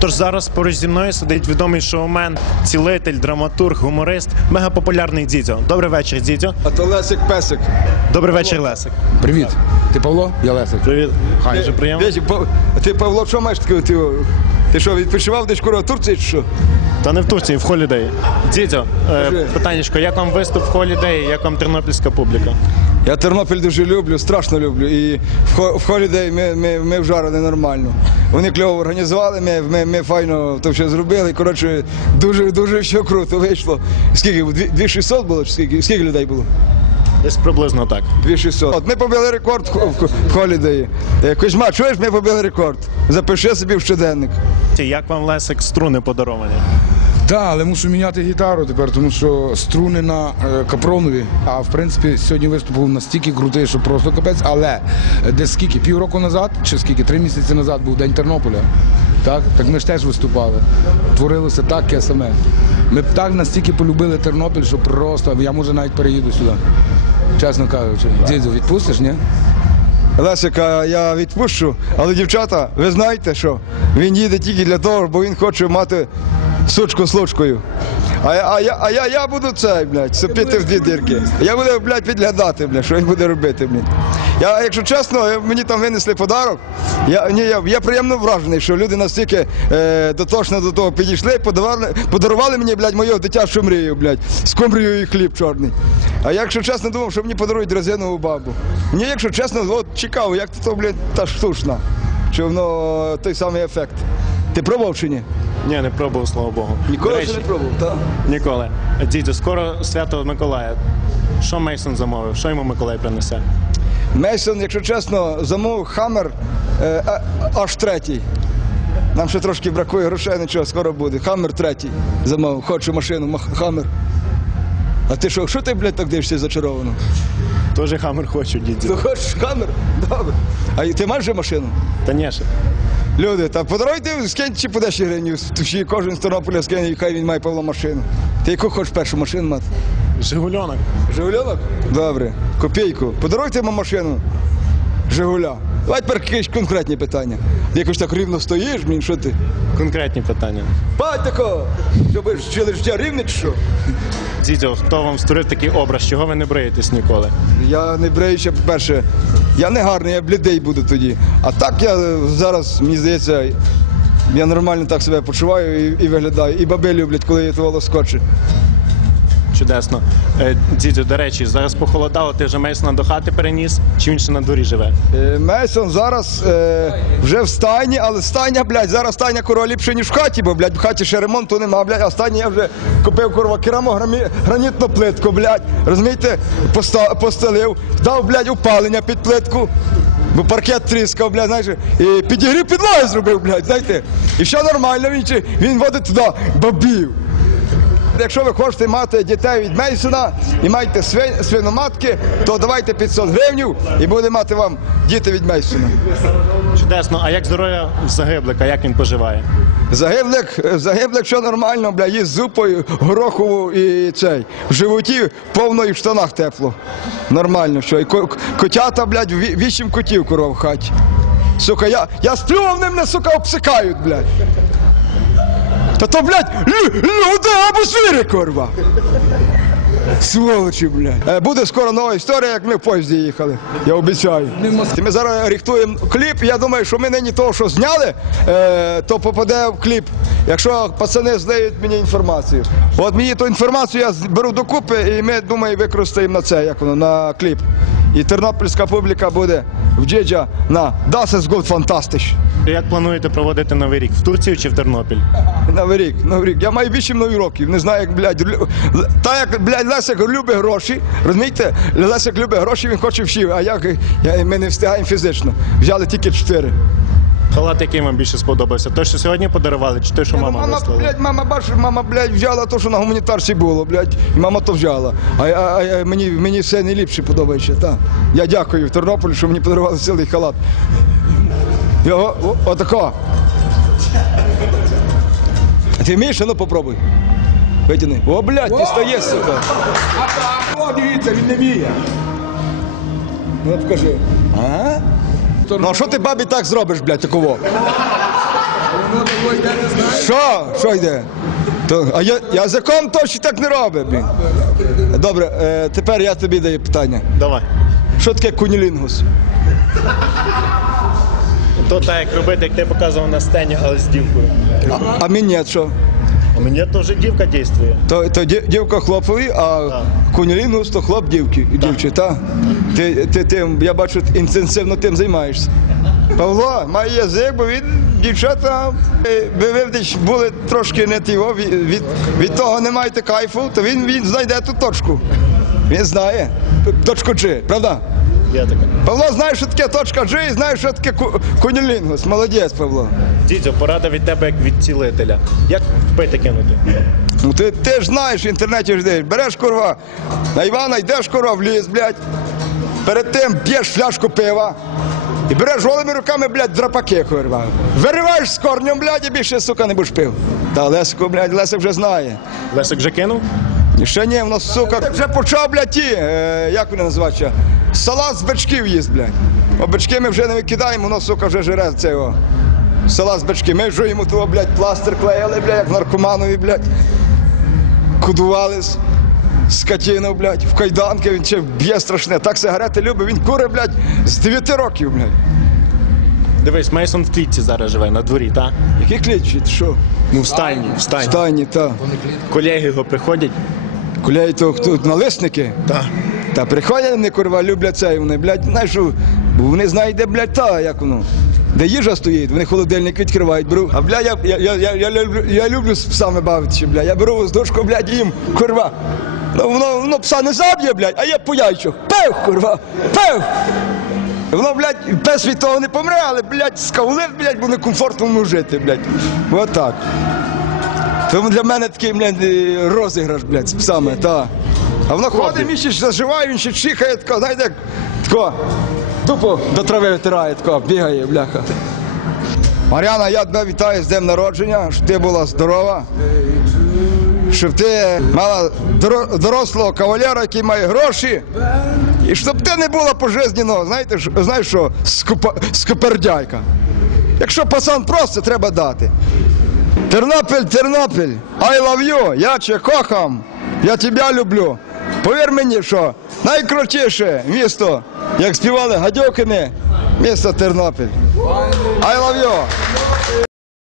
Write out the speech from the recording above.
Тож зараз поруч зі мною сидить відомий шоумен, цілитель, драматург, гуморист, мегапопулярний Дідьо. Добрий вечір, Дідьо. А то Лесик Песик. Добрий вечір, Лесик. Привіт. Ти Павло? Я Лесик. Привіт. Хай Дуже приємно. Весь, Пав- а ти, Павло, що маєш таке? Ти, ти що, відпочивав десь кура в Турції чи що? Та не в Турції, в Холідеї. Дідьо, е, Кажи. питаннячко, як вам виступ в Холідеї, як вам тернопільська публіка? Я Тернопіль дуже люблю, страшно люблю. І в, хо- в Холідей ми, ми, ми вжарили нормально. Вони кльово організували, ми, ми, ми файно то все зробили. Коротше, дуже, дуже все круто вийшло. Скільки? Дві- 2600 було чи скільки? Скільки людей було? Десь приблизно так. 2600. От ми побили рекорд в Холідеї. Е, Кузьма, чуєш, ми побили рекорд. Запиши собі в щоденник. Як вам Лесик струни подаровані? Так, але мушу міняти гітару тепер, тому що струни на е, капронові. А в принципі, сьогодні виступ був настільки крутий, що просто капець. Але е, десь скільки? Півроку назад, чи скільки? Три місяці назад був День Тернополя. Так, так ми ж теж виступали. Творилося таке саме. Ми б так настільки полюбили Тернопіль, що просто я може навіть переїду сюди. Чесно кажучи. Дідзю, відпустиш, ні? Лесика я відпущу, але дівчата, ви знаєте що? Він їде тільки для того, бо він хоче мати сучку з лучкою. А, а, я, а я, я буду цей, блядь, сопіти в дві дірки. Я буду, блядь, підглядати, блядь, що він буде робити, блядь. Я, якщо чесно, мені там винесли подарок. Я, ні, я, я приємно вражений, що люди настільки е, дотошно до того підійшли, подарували, подарували мені, блядь, мою дитячу мрію, блядь, з кумрією і хліб чорний. А я, якщо чесно, думав, що мені подарують резинову бабу. Мені, якщо чесно, от цікаво, як то, блядь, та штучна. Чи воно той самий ефект. Ти пробував чи ні? Ні, не пробував, слава Богу. До речі, пробував, так. Ніколи. Дідьо, скоро свято Миколая. Що Мейсон замовив? Що йому Миколай принесе? Мейсон, якщо чесно, замовив хаммер е, а- аж третій. Нам ще трошки бракує грошей, нічого, скоро буде. Хаммер третій замовив. Хочу машину, мах- хаммер. А ти що, що ти, блядь, так дивишся зачаровано? Тоже хамер хочу, Ти дідьо. хочеш хаммер? Добре. А й- ти маєш вже машину? Та ні ще. Люди, та подаруйте, скинь чи по 10 гривень, кожен з Тернополя скине, і хай він має Павло машину. Ти яку хочеш першу машину мати? Жигульонок. Жигульонок? Добре. Копійку. Подаруйте йому машину. Жигуля. Давай тепер якісь конкретні питання. Якось так рівно стоїш, мені що ти? Конкретні питання. Батько! Що ви вчили життя рівне чи що? Дідьо, хто вам створив такий образ? Чого ви не бриєтесь ніколи? Я не бреючи, по-перше, я не гарний, я блідий буду тоді. А так я зараз, мені здається, я нормально так себе почуваю і, і виглядаю. І баби люблять, коли я того лоскоче. Чудесно. Е, Дідьо, до речі, зараз похолодало, ти вже Мейсона до хати переніс, чи він ще на дворі живе? Е, Мейсон зараз е, вже в стайні, але стайня, блядь, зараз стайня курва ліпше, ніж в хаті, бо, блядь, в хаті ще ремонту нема, блядь, а стайні я вже купив курва керамогранітну плитку, блядь, розумієте, поста, постелив, дав, блядь, упалення під плитку. Бо паркет тріскав, блядь, знаєш, і підігрів підлоги зробив, блядь, знаєте. І все нормально, він, він водить туди бабів. Якщо ви хочете мати дітей від Мейсона і маєте свиноматки, то давайте 500 гривень і буде мати вам діти від Мейсона. Чудесно. А як здоров'я загиблика, як він поживає? Загиблик, загиблик, що нормально, бля, їсть зупою, горохову і цей. В животі повно і в штанах тепло. Нормально, що. І ко- котята, блядь, ві- вісім котів курва в хаті. Сука, я, я сплю, а вони мене, сука, обсикають, блядь. Та то, блядь, лю- люди або звірі, курва. Сволочі, блядь. Е, Буде скоро нова історія, як ми в поїзді їхали. Я обіцяю. Ми зараз рихтуємо кліп. Я думаю, що ми нині того, що зняли, е, то попаде в кліп. Якщо пацани здають мені інформацію. От мені ту інформацію я беру докупи, і ми думаю, використаємо на це, як воно, на кліп. І тернопільська публіка буде в Джеджа на Das ist gut fantastisch. Як плануєте проводити новий рік? В Турцію чи в Тернопіль? Новий рік, новий рік. Я маю більше нових років. Не знаю, як, блядь, лю- та як, блядь, Лесик любить гроші. Розумієте? Лесик любить гроші, він хоче всі, а як я, ми не встигаємо фізично. Взяли тільки 4. Халат, який вам більше сподобався? Той, що сьогодні подарували, чи той, що мама мама, вислала? блядь, мама, бачиш, мама, блядь, взяла те, що на гуманітарці було, блядь, і мама то взяла. А, а, а мені, мені все найліпше подобається, так. Я дякую в Тернополі, що мені подарували цілий халат. Його, о, отако. Ти вмієш, а ну попробуй. Витягни. О, блядь, ти стає, сука. О, дивіться, він не вміє. Ну, покажи. Ага. Ну, а що ти бабі так зробиш, блядь, такого? Що? Що йде? То, а я, язиком точно так не робить, блін. Добре, е, тепер я тобі даю питання. Давай. Що таке кунілінгус? То так, як робити, як ти показував на сцені, але з дівкою. А мені що? У мене теж дівка дійствує. То, то дів- дівка хлопові, а Так. кунілінгус то хлоп дівки дівчі, так? Ти, ти тим, я бачу, інтенсивно тим займаєшся. Павло має язик, бо він дівчата, е, ви, ви десь були трошки не ті, від, від, від того не маєте кайфу, то він, він знайде ту точку. Він знає. Точку G, правда? Є таке. Павло знає, що таке точка G і знає, що таке ку- кунілінгус. Молодець, Павло. Дідзю, порада від тебе як від цілителя. Як пити кинути? Ну ти, ти ж знаєш в інтернеті ж дивиш, береш курва, на Івана йдеш курва в ліс, блядь. Перед тим п'єш фляжку пива і береш голими руками, блядь, драпаки, курва. Вириваєш з корнем, блядь, і більше, сука, не будеш пив. Та Лесику, блядь, Лесик вже знає. Лесик вже кинув? Ще ні, воно, сука, вже почав, блядь, ті, е, як вони називаються, салат з бичків їсть, блядь. О, бички ми вже не викидаємо, воно, сука, вже жире цього. Салат з бички. Ми вже йому того, блядь, пластир клеїли, блядь, як наркоманові, блядь. Кудувались. Скотину, блядь, в кайданки, він ще б'є страшне. Так сигарети любить, він куре, блядь, з 9 років, блядь. Дивись, Мейсон в клітці зараз живе на дворі, так? Які клітчі, ти що? Ну, в стайні, в стайні. Стайні, та. Колеги його приходять. Куляй то тут налисники. Так. Та приходять вони, курва, люблять це, і вони, блядь, знаєш, що, бо вони знають, де, блядь, та, як воно. Де їжа стоїть, вони холодильник відкривають, беру. А блядь, я, я, я, я, я, люблю, я люблю з псами бавитися, блядь. Я беру воздушку, блядь, їм, курва. Ну, воно, воно пса не заб'є, блядь, а я по яйчах. Пев, курва, пев. Воно, блядь, пес від того не помре, але, блядь, скаулив, блядь, бо некомфортно йому жити, блядь. От так. Тому для мене такий, блядь, е, розіграш, блядь, з псами, та. А воно ходить місяць, заживає, він ще чихає, тако, знаєте, як тако, тупо до трави витирає, тако, бігає, бляха. Мар'яна, я тебе вітаю з днем народження, щоб ти була здорова, щоб ти мала дорослого кавалера, який має гроші, і щоб ти не була пожизненно, знаєте, знаєш що, скупердяйка. Якщо пацан просто, треба дати. Тернопіль, Тернопіль, I love you, я тебе кохам, я тебе люблю. Повір мені, що найкрутіше місто, як співали Гадьокини, місто Тернопіль. I love you.